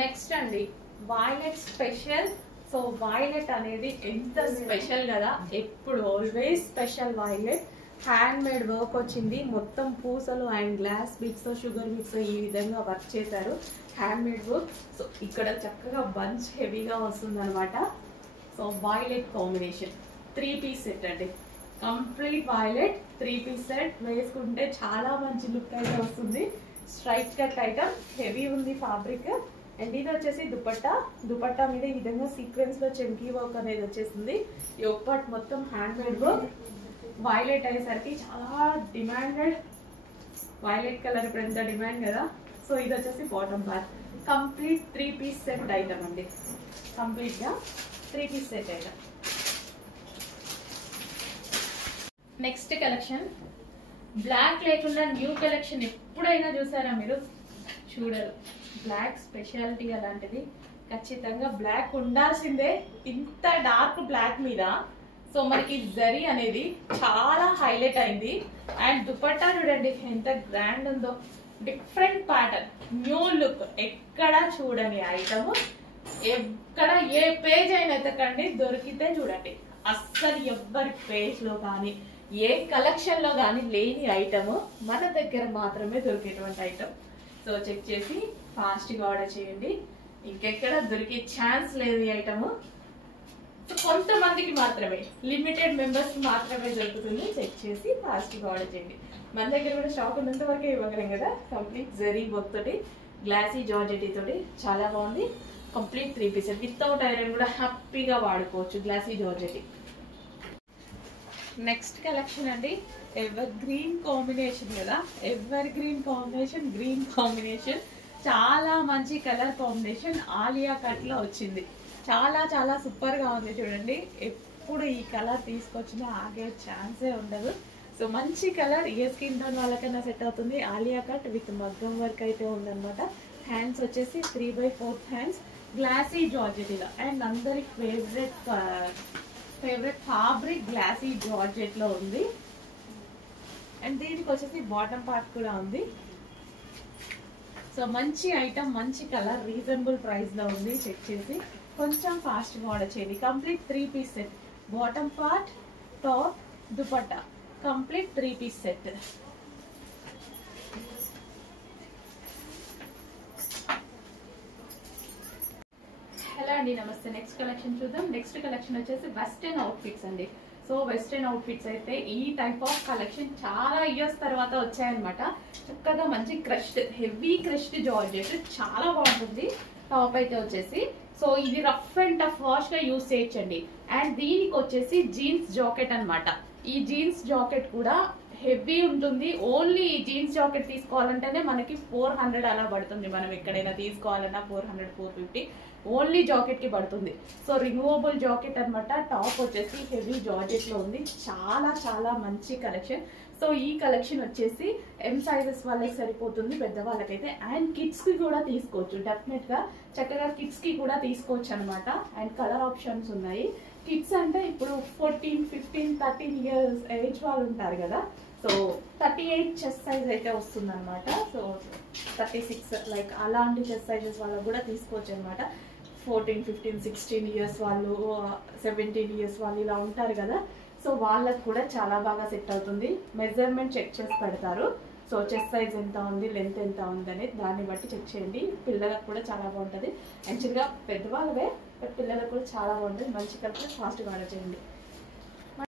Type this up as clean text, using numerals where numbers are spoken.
Next అండి violet special. So violet అనేది ఎంత స్పెషల్ కదా, ఎప్పుడు always special violet. Hand made work వచ్చింది, మొత్తం పూసలు and glass bits sugar bits ఈ విధంగా వర్క్ చేశారు, హ్యాండ్ మేడ్ వర్క్. సో ఇక్కడ చక్కగా బంచ్ హెవీగా వస్తుంది అనమాట. So violet combination 3 piece set అండి, కంప్లీట్ వైలెట్ 3 పీస్ సెట్ వేసుకుంటే చాలా మంచి లుక్ అయితే వస్తుంది. స్ట్రైట్ కట్ ఐటమ్, హెవీ ఉంది ఫ్యాబ్రిక్. అండ్ ఇది వచ్చేసి దుపట్టా. దుపట్టా మీద ఈ విధంగా సీక్వెన్స్ లో చెంకీ వర్క్ అనేది వచ్చేసింది. ఈ ఒక్కటి మొత్తం హ్యాండ్ మేడ్ వర్క్. వైలెట్ అయ్యేసరికి చాలా డిమాండెడ్, వైలెట్ కలర్ ఇప్పుడు ఎంత డిమాండ్ కదా. సో ఇది వచ్చేసి bottom part, complete 3 piece set item అండి, కంప్లీట్ గా 3 piece set item. Next collection black లేకుండా న్యూ కలెక్షన్ ఎప్పుడైనా చూసారా మీరు? చూడరు. బ్లాక్ స్పెషాలిటీ అలాంటిది, ఖచ్చితంగా బ్లాక్ ఉండాల్సిందే. ఇంత డార్క్ బ్లాక్ మీద సో మనకి జరీ అనేది చాలా హైలైట్ అయింది. అండ్ దుపట్టా చూడండి ఎంత గ్రాండ్ ఉందో, డిఫరెంట్ ప్యాటర్న్, న్యూ లుక్, ఎక్కడ చూడని ఐటమ్. ఎక్కడ ఏ పేజ్ అయినా ఎతకండి, దొరికితే చూడండి. అస్సలు ఎవ్వరి పేజ్ లో కానీ ఏ కలెక్షన్ లో కానీ లేని ఐటమ్ మన దగ్గర మాత్రమే దొరికేటువంటి ఐటమ్. సో చెక్ చేసి ఫాస్ట్ గా ఆర్డర్ చేయండి, ఇంకెక్కడ దొరికే ఛాన్స్ లేదు ఈ ఐటమ్. సో కొంతమందికి మాత్రమే, లిమిటెడ్ మెంబర్స్ మాత్రమే దొరుకుతుంది. చెక్ చేసి ఫాస్ట్ గా ఆర్డర్ చేయండి. మన దగ్గర కూడా స్టాక్ ఉన్నంత వరకే ఇవ్వగలం కదా. కంప్లీట్ జరీ వర్క్ తోటి, గ్లాసీ జార్జెట్ తోటి చాలా బాగుంది. కంప్లీట్ 3 పీస్ వితౌట్ ఐరన్ కూడా హ్యాపీగా వాడుకోవచ్చు, గ్లాసీ జార్జెట్. నెక్స్ట్ కలెక్షన్ అండి ఎవర్ గ్రీన్ కాంబినేషన్ కదా, ever green combination, green combination, చాలా మంచి కలర్ కాంబినేషన్. ఆలియా కట్ లో వచ్చింది, చాలా చాలా సూపర్ గా ఉంది చూడండి. ఎప్పుడు ఈ కలర్ తీసుకొచ్చినా ఆగే ఛాన్సే ఉండదు. సో మంచి కలర్, ఏ స్కిన్ టోన్ వాళ్ళకైనా సెట్ అవుతుంది. ఆలియా కట్ విత్ మగ్గం వర్క్ అయితే ఉందన్నమాట. హ్యాండ్స్ వచ్చేసి 3/4 హ్యాండ్స్, గ్లాసీ జార్జెట్ ఇలా. అండ్ అందరి ఫేవరెట్ ఫ్యాబ్రిక్ గ్లాసీ జార్జెట్ లో ఉంది. అండ్ దీనికి వచ్చేసి బాటమ్ పార్ట్ కూడా ఉంది. సో మంచి ఐటమ్, మంచి కలర్, రీజనబుల్ ప్రైస్ లో ఉంది. చెక్ చేసి కొంచెం ఫాస్ట్ గా ఆర్డర్ చేయండి. Complete 3 piece set, bottom part, top, dupatta, complete 3 piece set. Hello అండి, నమస్తే. నెక్స్ట్ కలెక్షన్ చూద్దాం. నెక్స్ట్ కలెక్షన్ వచ్చేసి వెస్టర్న్ అవుట్ఫిట్స్ అండి. సో వెస్టర్న్ అవుట్ఫిట్స్ అయితే ఈ టైప్ ఆఫ్ కలెక్షన్ చాలా ఇయర్స్ తర్వాత వచ్చాయన్నమాట. చక్కగా మంచి క్రష్డ్, హెవీ క్రష్డ్ జార్జెట్, చాలా బాగుంటుంది. టాప్ అయితే వచ్చేసి సో ఇది రఫ్ అండ్ టఫ్ వాష్ గా యూస్ చేయొచ్చండి. అండ్ దీనికి వచ్చేసి జీన్స్ జాకెట్ అన్నమాట. ఈ జీన్స్ జాకెట్ కూడా హెవీ ఉంటుంది. ఓన్లీ ఈ జీన్స్ జాకెట్ తీసుకోవాలంటేనే మనకి 400 అలా పడుతుంది. మనం ఎక్కడైనా తీసుకోవాలన్నా 400, 450 ఓన్లీ జాకెట్ కి పడుతుంది. సో రిమూవబుల్ జాకెట్ అన్నమాట. టాప్ వచ్చేసి హెవీ జార్జెట్ లో ఉంది. చాలా చాలా మంచి కలెక్షన్. సో ఈ కలెక్షన్ వచ్చేసి M సైజెస్ వాళ్ళకి సరిపోతుంది, పెద్దవాళ్ళకైతే. అండ్ కిడ్స్ కి కూడా తీసుకోవచ్చు, డెఫినెట్ గా చక్కగా కిడ్స్ కి కూడా తీసుకోవచ్చు అనమాట. అండ్ కలర్ ఆప్షన్స్ ఉన్నాయి. కిడ్స్ అంటే ఇప్పుడు 14, 15, 13 ఇయర్స్ ఏజ్ వాళ్ళు ఉంటారు కదా. సో 38 చెస్ట్ సైజ్ అయితే వస్తుంది అనమాట. సో 36 లైక్ అలాంటి చెస్ట్ సైజెస్ వాళ్ళకు కూడా తీసుకోవచ్చు అనమాట. 14, 15, 16 ఇయర్స్ వాళ్ళు, 17 ఇయర్స్ వాళ్ళు ఇలా ఉంటారు కదా. సో వాళ్ళకు కూడా చాలా బాగా సెట్ అవుతుంది. మెజర్మెంట్ చెక్ చేసి పెడతారు. సో చెస్ట్ సైజ్ ఎంత ఉంది, లెంత్ ఎంత ఉంది అనేది దాన్ని బట్టి చెక్ చేయండి. పిల్లలకు కూడా చాలా బాగుంటుంది. యాక్చువల్గా పెద్దవాళ్ళవే, బట్ పిల్లలకు కూడా చాలా బాగుంటుంది. మంచి కలిపి ఫాస్ట్గా ఆర్డర్ చేయండి.